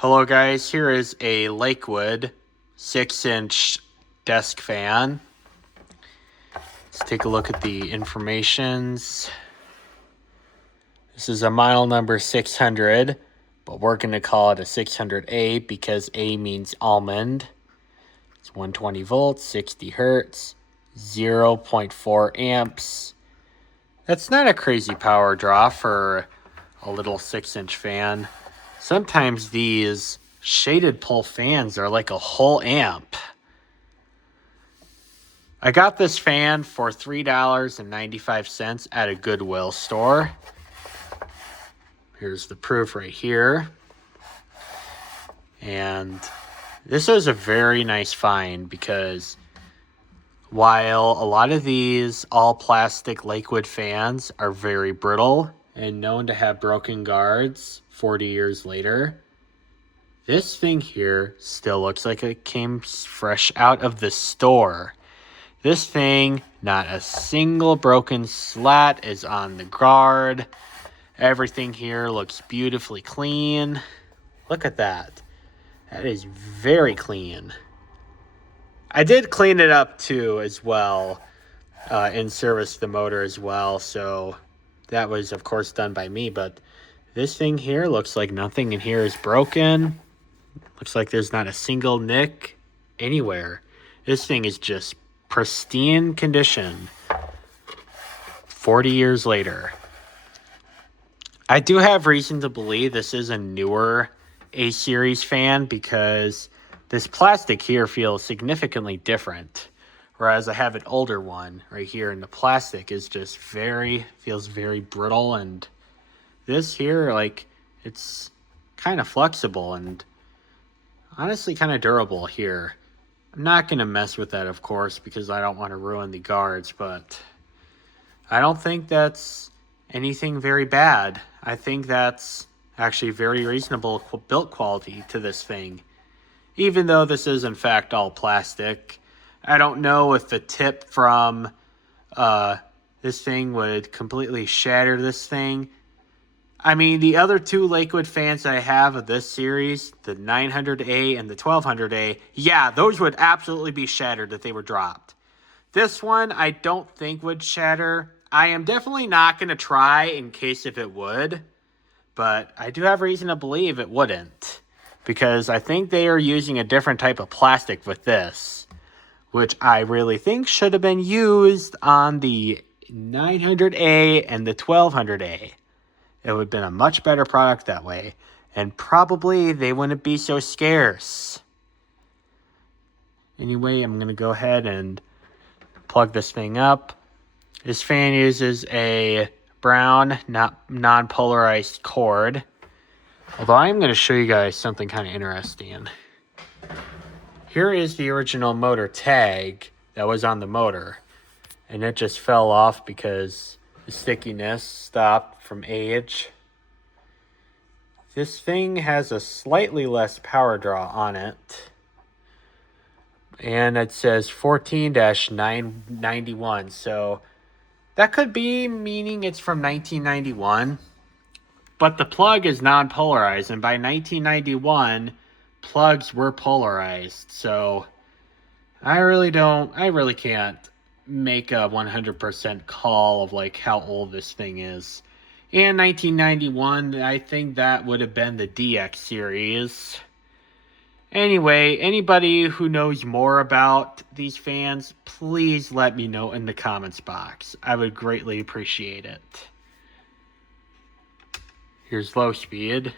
Hello guys, here is a Lakewood 6-inch desk fan. Let's take a look at the informations. This is a model number 600, but we're going to call it a 600A because A means almond. It's 120 volts, 60 hertz, 0.4 amps. That's not a crazy power draw for a little 6-inch fan. Sometimes these shaded pole fans are like a whole amp. I got this fan for $3.95 at a Goodwill store. Here's the proof right here. And this is a very nice find because while a lot of these all plastic Lakewood fans are very brittle and known to have broken guards 40 years later, this thing here still looks like it came fresh out of the store. This thing, not a single broken slat is on the guard. Everything here looks beautifully clean. Look at that. That is very clean. I did clean it up too as well, and service the motor as well. So that was of course done by me, but this thing here looks like nothing in here is broken. Looks like there's not a single nick anywhere. This thing is just pristine condition 40 years later. I do have reason to believe this is a newer A-series fan because this plastic here feels significantly different. Whereas I have an older one right here and the plastic is just feels very brittle, and this here, like, it's kind of flexible and honestly kind of durable here. I'm not going to mess with that, of course, because I don't want to ruin the guards, but I don't think that's anything very bad. I think that's actually very reasonable built quality to this thing. Even though this is in fact all plastic, I don't know if the tip from this thing would completely shatter this thing. I mean, the other two Lakewood fans I have of this series, the 900A and the 1200A, yeah, those would absolutely be shattered if they were dropped. This one, I don't think would shatter. I am definitely not going to try in case if it would, but I do have reason to believe it wouldn't, because I think they are using a different type of plastic with this, which I really think should have been used on the 900A and the 1200A. It would have been a much better product that way, and probably they wouldn't be so scarce. Anyway, I'm going to go ahead and plug this thing up. This fan uses a brown, non-polarized cord. Although I'm going to show you guys something kind of interesting. Here is the original motor tag that was on the motor, and it just fell off because the stickiness stopped from age. This thing has a slightly less power draw on it, and it says 14-991, so that could be meaning it's from 1991, but the plug is non-polarized, and by 1991 plugs were polarized, so I really can't make a 100% call of like how old this thing is. And 1991, I think that would have been the DX series. Anyway, anybody who knows more about these fans, please let me know in the comments box. I would greatly appreciate it. Here's low speed.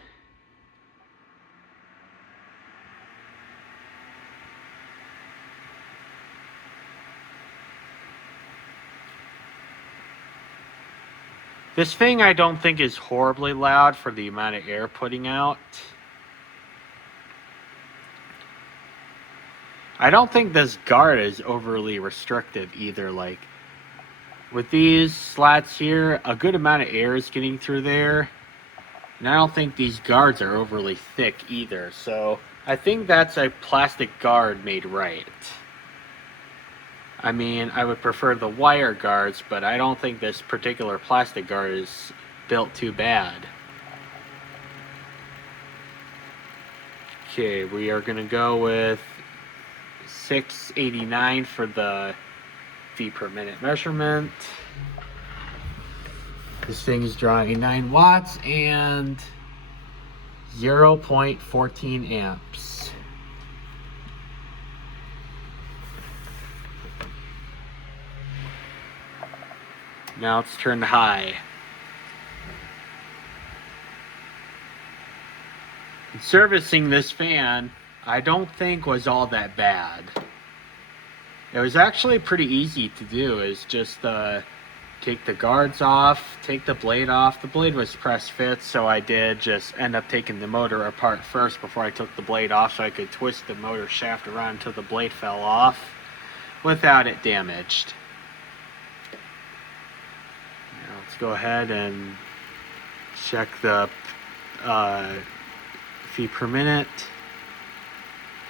This thing I don't think is horribly loud for the amount of air putting out. I don't think this guard is overly restrictive either. Like, with these slats here, a good amount of air is getting through there. And I don't think these guards are overly thick either. So I think that's a plastic guard made right. I mean, I would prefer the wire guards, but I don't think this particular plastic guard is built too bad. Okay, we are going to go with 689 for the feet per minute measurement. This thing is drawing 9 watts and 0.14 amps. Now let's turn to high. And servicing this fan, I don't think was all that bad. It was actually pretty easy to do. Is just take the guards off, take the blade off. The blade was press fit, so I did just end up taking the motor apart first before I took the blade off, so I could twist the motor shaft around until the blade fell off without it damaged. Now let's go ahead and check the feet per minute.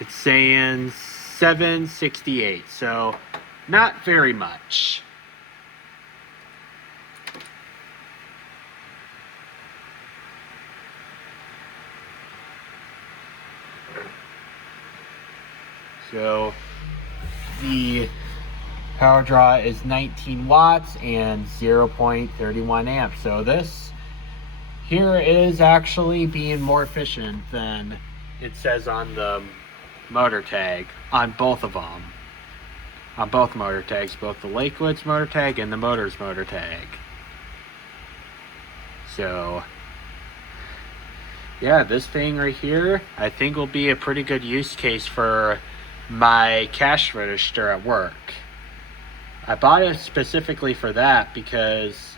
It's saying 768, so not very much. So the power draw is 19 watts and 0.31 amps. So this here is actually being more efficient than it says on the motor tag on both of them. On both motor tags, both the Lakewood's motor tag and the motor's motor tag. So yeah, this thing right here I think will be a pretty good use case for my cash register at work. I bought it specifically for that because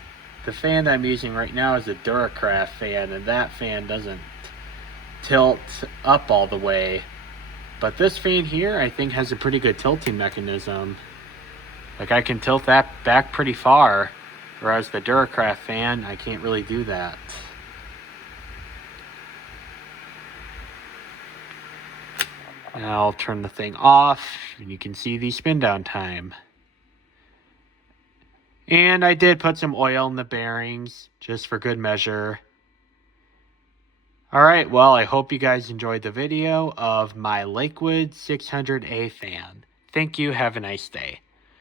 the fan that I'm using right now is a Duracraft fan, and that fan doesn't tilt up all the way. But this fan here I think has a pretty good tilting mechanism. Like I can tilt that back pretty far, whereas the Duracraft fan, I can't really do that. Now I'll turn the thing off, and you can see the spin down time. And I did put some oil in the bearings, just for good measure. Alright, well, I hope you guys enjoyed the video of my Lakewood 600A fan. Thank you, have a nice day.